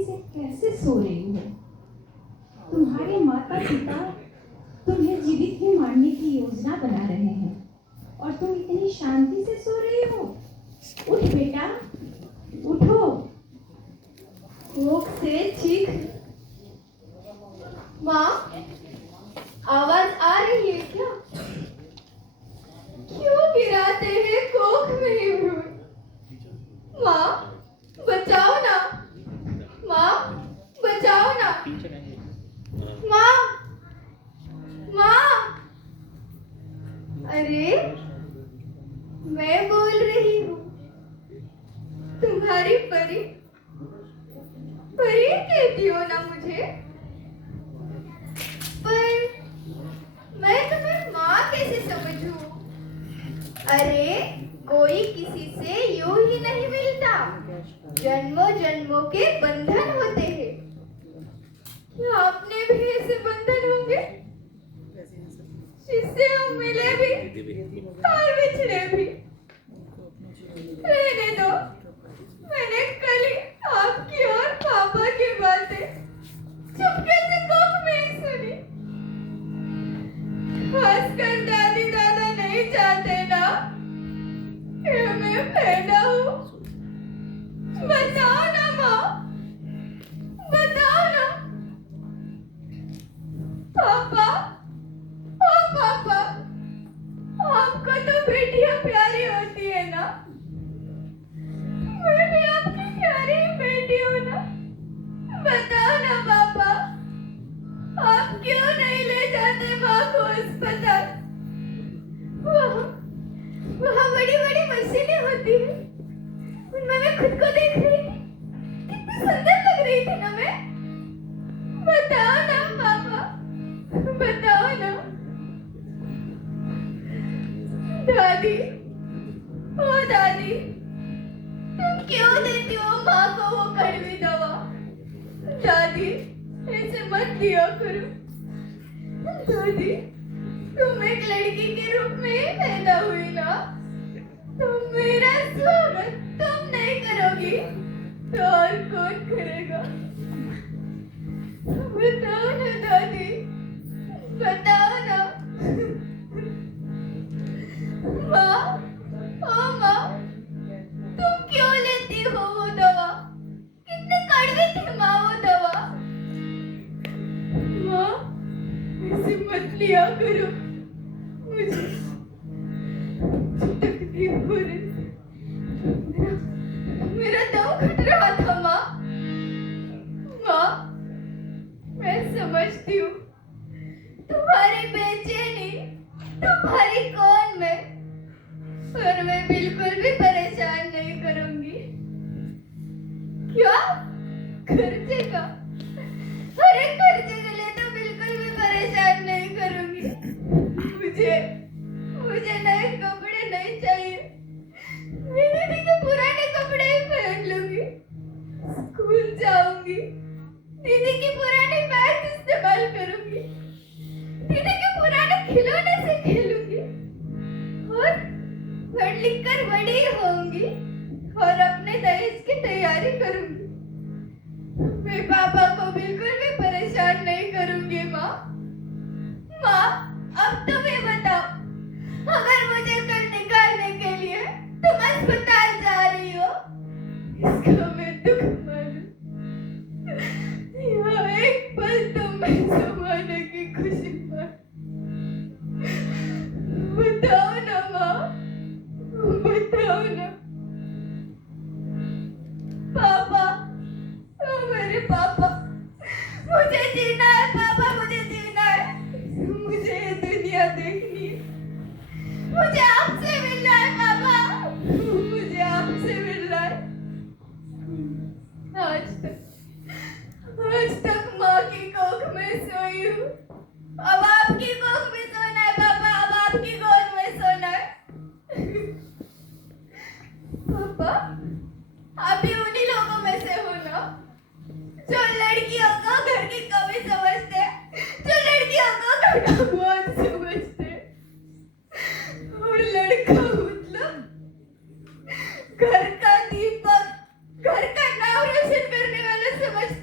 शांति से कैसे सो रही हो? तुम्हारे माता पिता तुम्हें जीवित ही मारने की योजना बना रहे हैं और तुम इतनी शांति से सो रही हो। उठ बेटा, उठो। मुख से चीख। माँ, आवाज आ रही है क्या? क्यों गिराते हैं कोख में ही भ्रूण? माँ, बचाओ ना। माँ, बचाओ ना। माँ, माँ। अरे, मैं बोल रही हूँ। तुम्हारी परी, परी कहती हो ना मुझे? पर मैं तुम्हें माँ कैसे समझूं? अरे, कोई किसी से यूं ही नहीं मिलता। जन्मों जन्मों के बंधन होते हैं। क्या आपने भी ऐसे बंधन होंगे जिससे हम मिले भी और बिछड़े भी? रहने दो। मैंने कल ही आपकी और पापा की बातें चुपके से कोख में ही सुनी। खासकर दादी दादा नहीं चाहते ना कि मैं पैदा हूँ। बताओ ना माँ, बताओ ना। पापा, ओ पापा, आपको तो बेटियां प्यारी होती है ना? मैं भी आपकी प्यारी बेटी हूँ ना? बताओ ना पापा, आप क्यों नहीं ले जाते माँ को अस्पताल? वहाँ बड़ी बड़ी मशीनें होती है, उनमें मैं खुद को देख रही थी। कितनी सुंदर लग रही थी ना मैं? बताओ ना पापा, बताओ ना। दादी, ओ दादी, तुम क्यों देती हो माँ को वो कड़वी दवा? दादी, ऐसे मत दिया करो। दादी, तुम एक लड़की के रूप में ही पैदा हुई ना? तुम मेरा स्वागत तुम नहीं करोगी तो और कौन करेगा? बताओ ना दादी, बताओ ना। माँ, ओ माँ, तुम क्यों लेती हो वो दवा? कितनी कड़वी थी माँ वो दवा। माँ, ऐसे मत लिया करो। मुझे तकलीफ हो रही। मेरा दम घुट रहा था माँ। माँ, मैं समझती हूँ तुम्हारी बेचैनी, तुम्हारी कौन में, पर मैं बिल्कुल भी परेशान नहीं करूंगी। क्या? खर्चे का? अरे खर्चे के लिए तो बिल्कुल भी परेशान नहीं करूंगी। मुझे नए कपड़े नहीं चाहिए। मैं दीदी के पुराने कपड़े ही पहन लूंगी। स्कूल जाऊंगी, दीदी की पुरानी बैग इस्तेमाल करूंगी, दीदी के पुराने खिलौने से खेलूंगी और पढ़ लिख कर बड़ी होंगी और अपने दहेज की तैयारी करूंगी। मैं पापा को बिल्कुल भी परेशान नहीं करूंगी माँ। माँ, अब तुम ही बताओ, अगर मुझे कल निकालने के लिए तुम अस्पताल जा रही हो, इसका मैं दुख मानूं या एक पल तुम्हें समाने की खुशी मानूं? बताओ ना माँ, बताओ ना। पापा, ओ मेरे पापा, मुझे जीना है पापा, मुझे जीना है। मुझे ये दुनिया देखनी है। मुझे आपसे मिलना है पापा, मुझे आपसे मिलना है। आज तक माँ की कोख में सोई हूँ। अब आपकी कोख में सोना है पापा, अब आपकी गोद में सोना है। पापा, आप भी उन्हीं लोगों में से हो ना जो लड़कियों को घर की कमी समझते, जो लड़कियों को घर का बोझ समझते, और लड़का मतलब घर का दीपक, घर का नाम रोशन करने वाला समझते।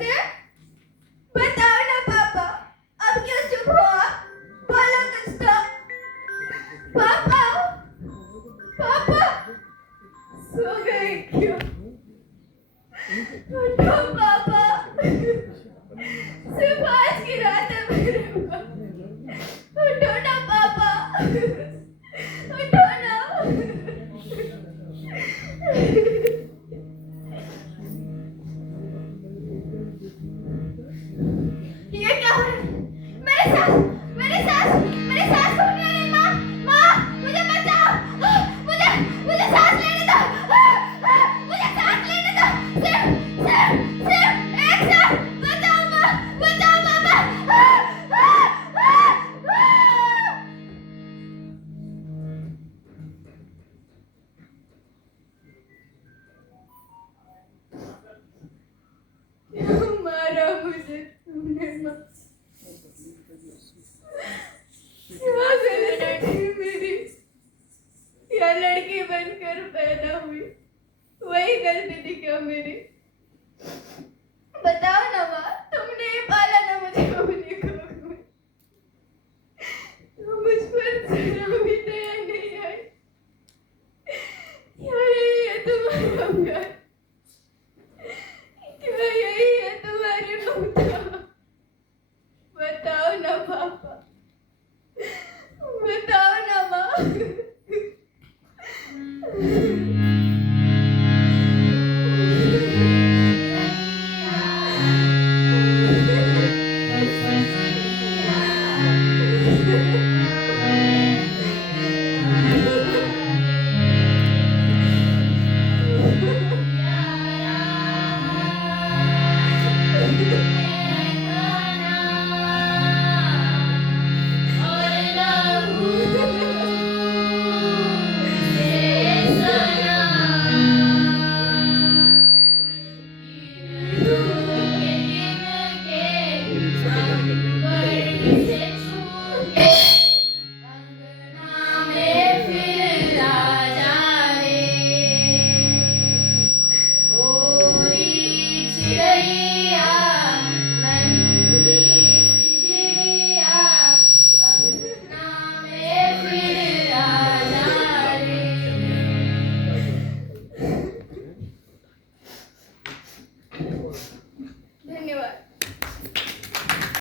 पापा, सिर्फ आज की रात है मेरे पास। उठो ना पापा, उठो ना। ये क्या हो रहा है? मेरे सांस फूल रही है। माँ, माँ, मुझे बचाओ। मुझे सांस लेने दो। मुझे सांस लेने दो। सिर्फ एक सांस। बचाओ माँ, बचाओ पापा। मारा मुझे तुमने माँ। क्या गलती थी मेरी? या लड़की बनकर पैदा हुई, वही गलती थी क्या मेरी? बताओ ना माँ, तुमने ही पाला ना मुझे अपनी गोद में। तो मुझ पर जरा भी दया नहीं आई। क्या यही है तुम्हारा प्यार? क्या यही है तुम्हारी ममता? बताओ ना पापा, बताओ ना माँ।